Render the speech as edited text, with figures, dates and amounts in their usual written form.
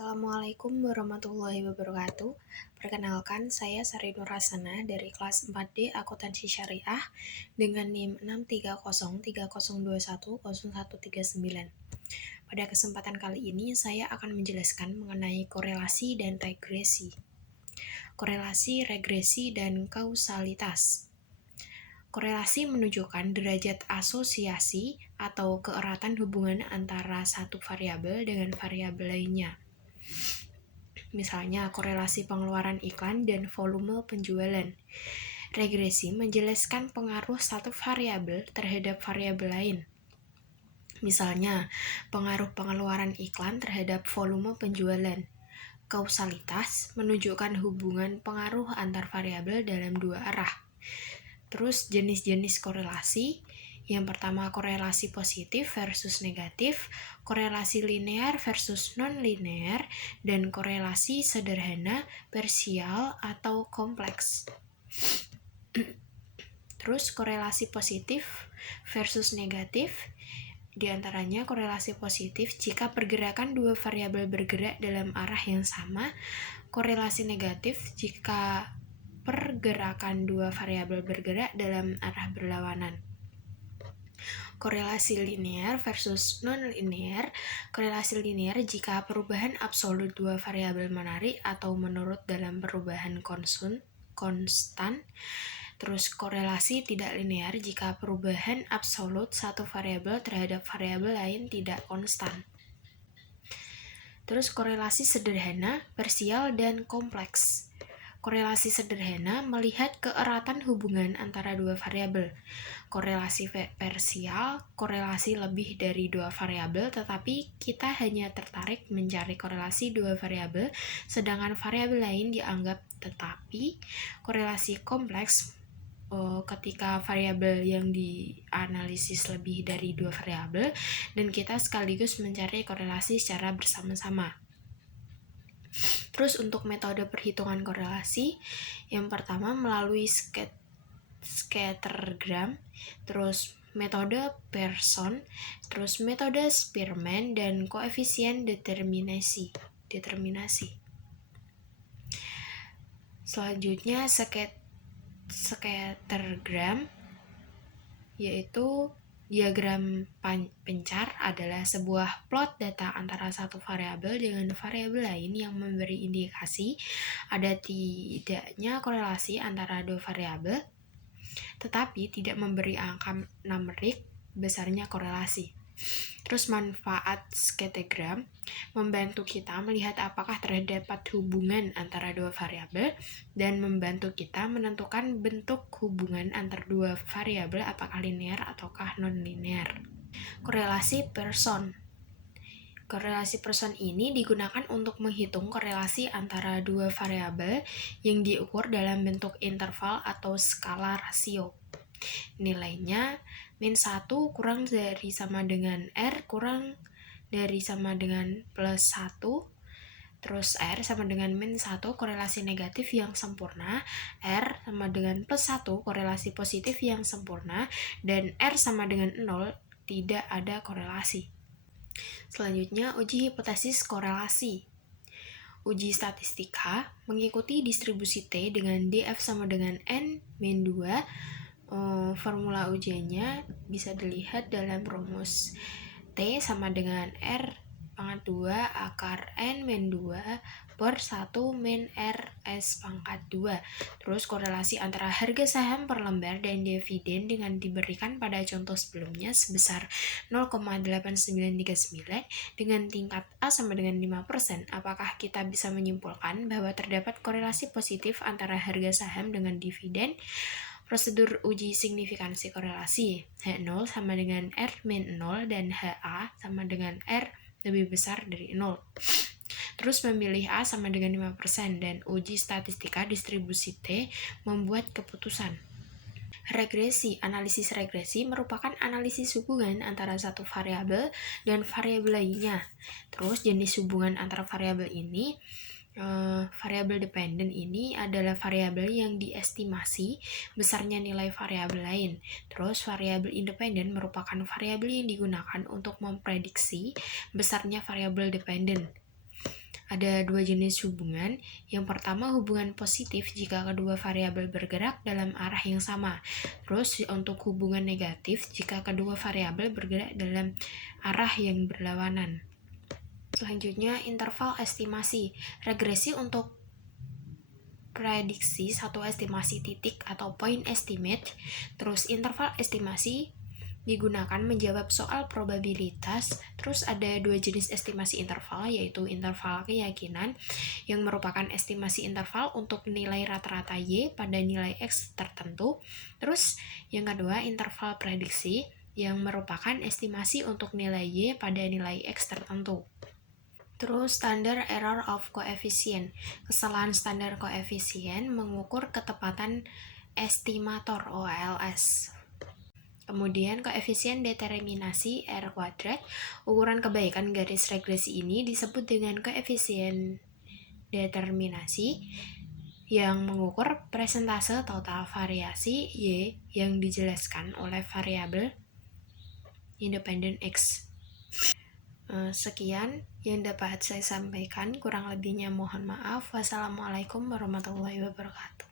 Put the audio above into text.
Assalamualaikum warahmatullahi wabarakatuh. Perkenalkan, saya Sari Nur Hasana dari kelas 4D Akuntansi Syariah dengan NIM 63030210139. Pada kesempatan kali ini, saya akan menjelaskan mengenai korelasi dan regresi. Korelasi, regresi, dan kausalitas. Korelasi menunjukkan derajat asosiasi atau keeratan hubungan antara satu variabel dengan variabel lainnya. Misalnya korelasi pengeluaran iklan dan volume penjualan. Regresi menjelaskan pengaruh satu variabel terhadap variabel lain. Misalnya, pengaruh pengeluaran iklan terhadap volume penjualan. Kausalitas menunjukkan hubungan pengaruh antar variabel dalam dua arah. Terus jenis-jenis korelasi. Yang pertama korelasi positif versus negatif, korelasi linear versus non-linear, dan korelasi sederhana, parsial, atau kompleks. Terus korelasi positif versus negatif, di antaranya korelasi positif jika pergerakan dua variabel bergerak dalam arah yang sama, korelasi negatif jika pergerakan dua variabel bergerak dalam arah berlawanan. Korelasi linear versus non-linear. Korelasi linear jika perubahan absolut dua variabel menarik atau menurut dalam perubahan konstan. Terus korelasi tidak linear jika perubahan absolut satu variabel terhadap variabel lain tidak konstan. Terus korelasi sederhana, parsial, dan kompleks. Korelasi sederhana melihat keeratan hubungan antara dua variabel. Korelasi parsial, korelasi lebih dari dua variabel, tetapi kita hanya tertarik mencari korelasi dua variabel, sedangkan variabel lain dianggap tetapi. Korelasi kompleks ketika variabel yang dianalisis lebih dari dua variabel dan kita sekaligus mencari korelasi secara bersama-sama. Terus untuk metode perhitungan korelasi, yang pertama melalui scattergram, terus metode Pearson, terus metode Spearman, dan koefisien determinasi. Selanjutnya scattergram, yaitu diagram pencar adalah sebuah plot data antara satu variabel dengan variabel lain yang memberi indikasi ada tidaknya korelasi antara dua variabel, tetapi tidak memberi angka numerik besarnya korelasi. Terus manfaat scattergram membantu kita melihat apakah terdapat hubungan antara dua variabel dan membantu kita menentukan bentuk hubungan antar dua variabel apakah linear ataukah non-linear. Korelasi Pearson. Korelasi Pearson ini digunakan untuk menghitung korelasi antara dua variabel yang diukur dalam bentuk interval atau skala rasio. Nilainya min 1 kurang dari sama dengan R kurang dari sama dengan plus 1, terus R sama dengan min 1 korelasi negatif yang sempurna, R sama dengan plus 1 korelasi positif yang sempurna, dan R sama dengan 0 tidak ada korelasi. Selanjutnya uji hipotesis korelasi. Uji statistika mengikuti distribusi T dengan DF sama dengan N-2. Formula ujiannya bisa dilihat dalam rumus. T sama dengan R pangkat 2 akar N-2 per 1 min R S pangkat 2. Terus korelasi antara harga saham per lembar dan dividen dengan diberikan pada contoh sebelumnya sebesar 0,8939 dengan tingkat A sama dengan 5%. Apakah kita bisa menyimpulkan bahwa terdapat korelasi positif antara harga saham dengan dividen? Prosedur uji signifikansi korelasi. H0 sama dengan R min 0 dan HA sama dengan R lebih besar dari 0. Terus memilih A sama dengan 5% dan uji statistika distribusi T membuat keputusan. Regresi. Analisis regresi merupakan analisis hubungan antara satu variabel dan variabel lainnya. Terus jenis hubungan antara variabel ini, variabel dependen ini adalah variabel yang diestimasi besarnya nilai variabel lain. Terus variabel independen merupakan variabel yang digunakan untuk memprediksi besarnya variabel dependen. Ada dua jenis hubungan. Yang pertama, hubungan positif jika kedua variabel bergerak dalam arah yang sama. Terus untuk hubungan negatif jika kedua variabel bergerak dalam arah yang berlawanan. Selanjutnya, interval estimasi. Regresi untuk prediksi satu estimasi titik atau point estimate. Terus interval estimasi digunakan menjawab soal probabilitas. Terus ada dua jenis estimasi interval, yaitu interval keyakinan yang merupakan estimasi interval untuk nilai rata-rata Y pada nilai X tertentu. Terus yang kedua, interval prediksi yang merupakan estimasi untuk nilai Y pada nilai X tertentu. Terus standard error of coefficient. Kesalahan standar koefisien mengukur ketepatan estimator OLS. Kemudian koefisien determinasi R kuadrat. Ukuran kebaikan garis regresi ini disebut dengan koefisien determinasi yang mengukur persentase total variasi Y yang dijelaskan oleh variabel independen X. Sekian yang dapat saya sampaikan, kurang lebihnya mohon maaf. Wassalamualaikum warahmatullahi wabarakatuh.